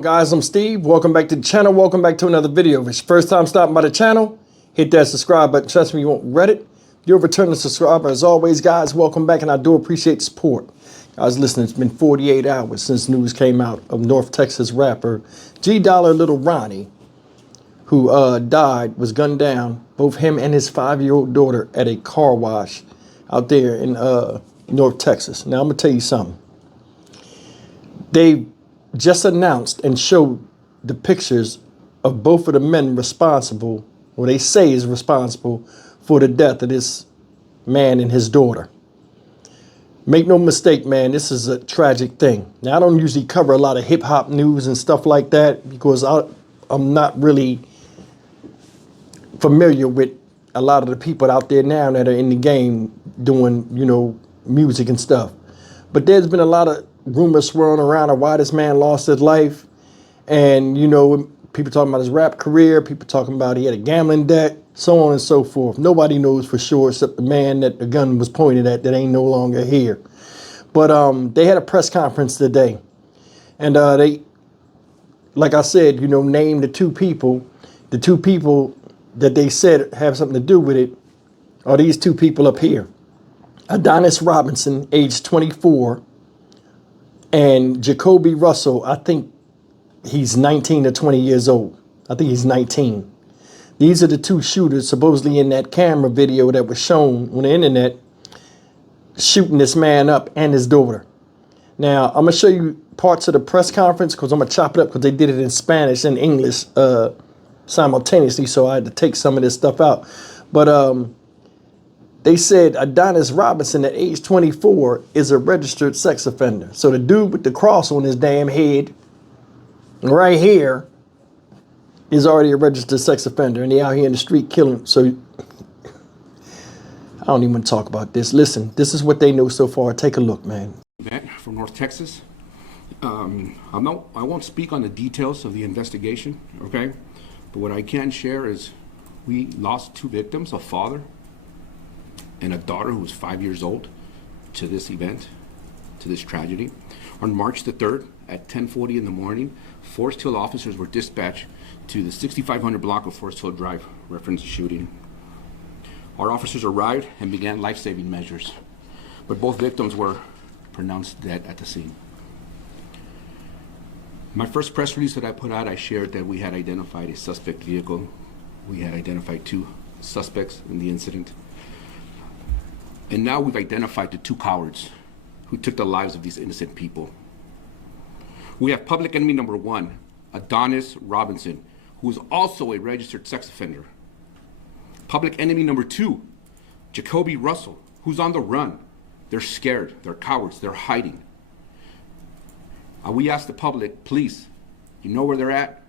Guys, I'm Steve. Welcome back to the channel. Welcome back to another video. If it's your first time stopping by the channel, hit that subscribe button. Trust me, you won't regret it. You're a returning subscriber. As always, guys, welcome back, and I do appreciate the support. Guys, listen, it's been 48 hours since news came out of North Texas rapper G Dollar Little Ronnie, who died, was gunned down, both him and his 5-year-old daughter at a car wash out there in North Texas. Now, I'm going to tell you something. They just announced and showed the pictures of both of the men responsible, or they say is responsible, for the death of this man and his daughter. Make no mistake, man, this is a tragic thing. Now, I don't usually cover a lot of hip-hop news and stuff like that because I'm not really familiar with a lot of the people out there now that are in the game doing, you know, music and stuff. But there's been a lot of rumors swirling around of why this man lost his life. And, you know, people talking about his rap career, people talking about he had a gambling debt, so on and so forth. Nobody knows for sure except the man that the gun was pointed at that ain't no longer here. But they had a press conference today. And they, like I said, you know, named the two people that they said have something to do with it are these two people up here. Adonis Robinson, age 24, and Jacoby Russell, I think he's 19 to 20 years old. I think he's 19. These are the two shooters supposedly in that camera video that was shown on the internet shooting this man up and his daughter. Now, I'm going to show you parts of the press conference because I'm going to chop it up because they did it in Spanish and English simultaneously, so I had to take some of this stuff out. But they said Adonis Robinson at age 24 is a registered sex offender. So the dude with the cross on his damn head right here is already a registered sex offender, and they out here in the street killing. So I don't even want to talk about this. Listen, this is what they know so far. Take a look, man. Matt from North Texas. I won't speak on the details of the investigation, okay? But what I can share is we lost two victims, a father and a daughter who was 5 years old, to this event, to this tragedy. On March the 3rd at 10:40 in the morning, Forest Hill officers were dispatched to the 6500 block of Forest Hill Drive, reference shooting. Our officers arrived and began life-saving measures, but both victims were pronounced dead at the scene. My first press release that I put out, I shared that we had identified a suspect vehicle. We had identified two suspects in the incident. And now we've identified the two cowards who took the lives of these innocent people. We have public enemy number one, Adonis Robinson, who is also a registered sex offender. Public enemy number two, Jacoby Russell, who's on the run. They're scared, they're cowards, they're hiding. We ask the public, please, you know where they're at?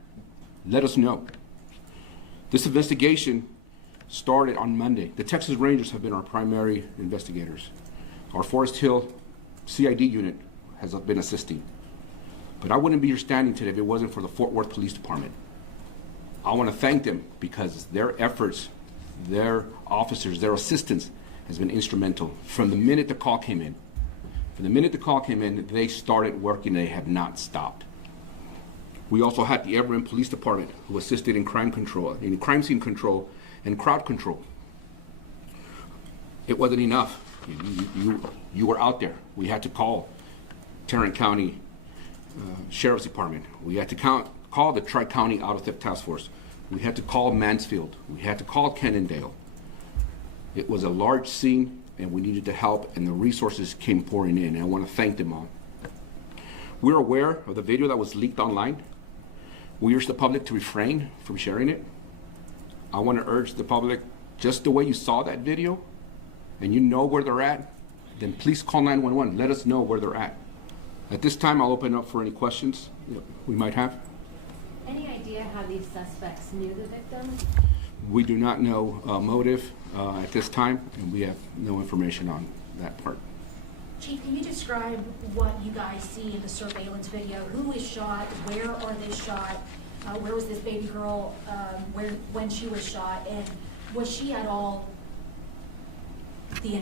Let us know. This investigation started on Monday. The Texas Rangers have been our primary investigators. Our Forest Hill CID unit has been assisting. But I wouldn't be here standing today if it wasn't for the Fort Worth Police Department. I want to thank them because their efforts, their officers, their assistance has been instrumental. From the minute the call came in, they started working. They have not stopped. We also had the Everett Police Department who assisted in crime control, in crime scene control, and crowd control. It wasn't enough. You were out there. We had to call Tarrant County Sheriff's Department. We had to call the Tri-County Auto Theft Task Force. We had to call Mansfield. We had to call Cannondale. It was a large scene, and we needed the help, and the resources came pouring in, and I want to thank them all. We're aware of the video that was leaked online. We urge the public to refrain from sharing it. I want to urge the public, just the way you saw that video and you know where they're at, then please call 911. Let us know where they're at. At this time, I'll open up for any questions we might have. Any idea how these suspects knew the victims? We do not know motive at this time, and we have no information on that part. Chief, can you describe what you guys see in the surveillance video? Who is shot? Where are they shot? Where was this baby girl when she was shot? And was she at all the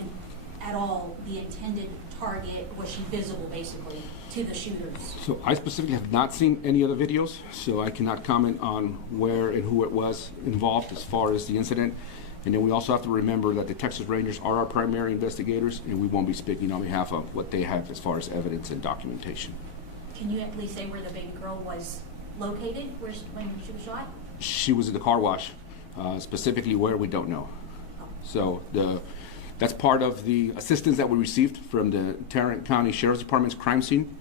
intended target? Was she visible, basically, to the shooters? So I specifically have not seen any of the videos, so I cannot comment on where and who it was involved as far as the incident. And then we also have to remember that the Texas Rangers are our primary investigators, and we won't be speaking on behalf of what they have as far as evidence and documentation. Can you at least say where the baby girl was located when she was shot? She was in the car wash, specifically where we don't know. So that's part of the assistance that we received from the Tarrant County Sheriff's Department's crime scene.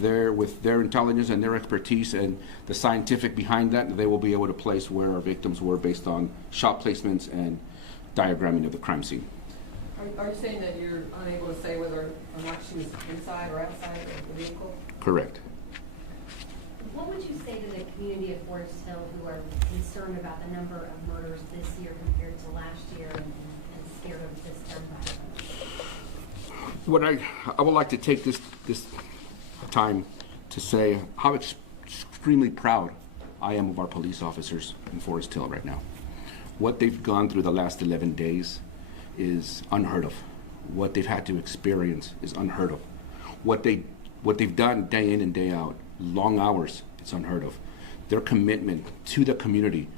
With their intelligence and their expertise and the scientific behind that, they will be able to place where our victims were based on shot placements and diagramming of the crime scene. Are you saying that you're unable to say whether or not she was inside or outside of the vehicle? Correct. What would you say to the community of Forest Hill who are concerned about the number of murders this year compared to last year and scared of this gun violence? What I would like to take this time to say how extremely proud I am of our police officers in Forest Hill right now. What they've gone through the last 11 days is unheard of. What they've had to experience is unheard of. What they've done day in and day out, long hours, it's unheard of. Their commitment to the community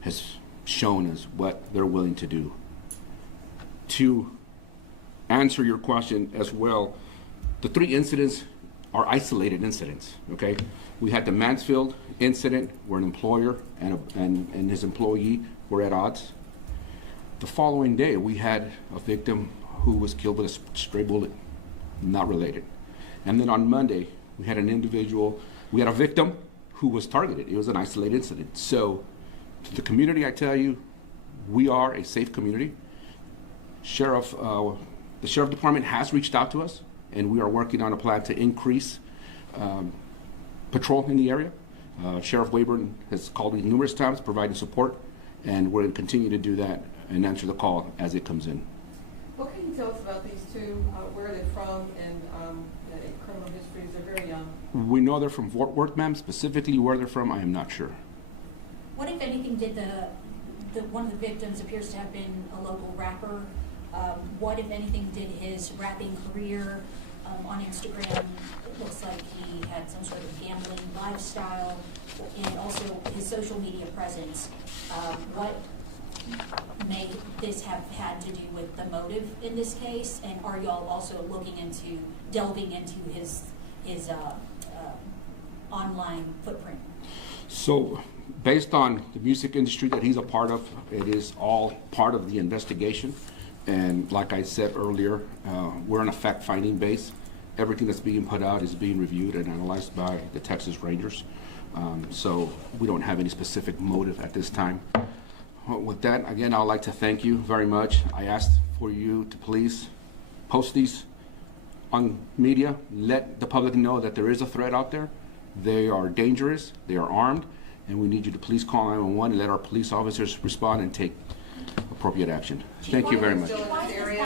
has shown us what they're willing to do. To answer your question as well, the 3 incidents are isolated incidents, okay? We had the Mansfield incident where an employer and his employee were at odds. The following day, we had a victim who was killed with a stray bullet, not related. And then on Monday, we had a victim who was targeted. It was an isolated incident. So to the community, I tell you, we are a safe community. The Sheriff Department has reached out to us, and we are working on a plan to increase patrol in the area. Sheriff Wayburn has called me numerous times, providing support, and we're going to continue to do that and answer the call as it comes in. What can you tell us about these two, where they're from, and the criminal histories? They're very young. We know they're from Fort Worth, ma'am. Specifically where they're from, I am not sure. What, if anything, did one of the victims appears to have been a local rapper? What, if anything, did his rapping career on Instagram? It looks like he had some sort of gambling lifestyle, and also his social media presence. What may this have had to do with the motive in this case? And are y'all also delving into his online footprint? So, based on the music industry that he's a part of, it is all part of the investigation. And like I said earlier, we're on a fact-finding base. Everything that's being put out is being reviewed and analyzed by the Texas Rangers. So we don't have any specific motive at this time. With that, again, I'd like to thank you very much. I asked for you to please post these on media. Let the public know that there is a threat out there. They are dangerous, they are armed, and we need you to please call 911 and let our police officers respond and take appropriate action. Thank you very much.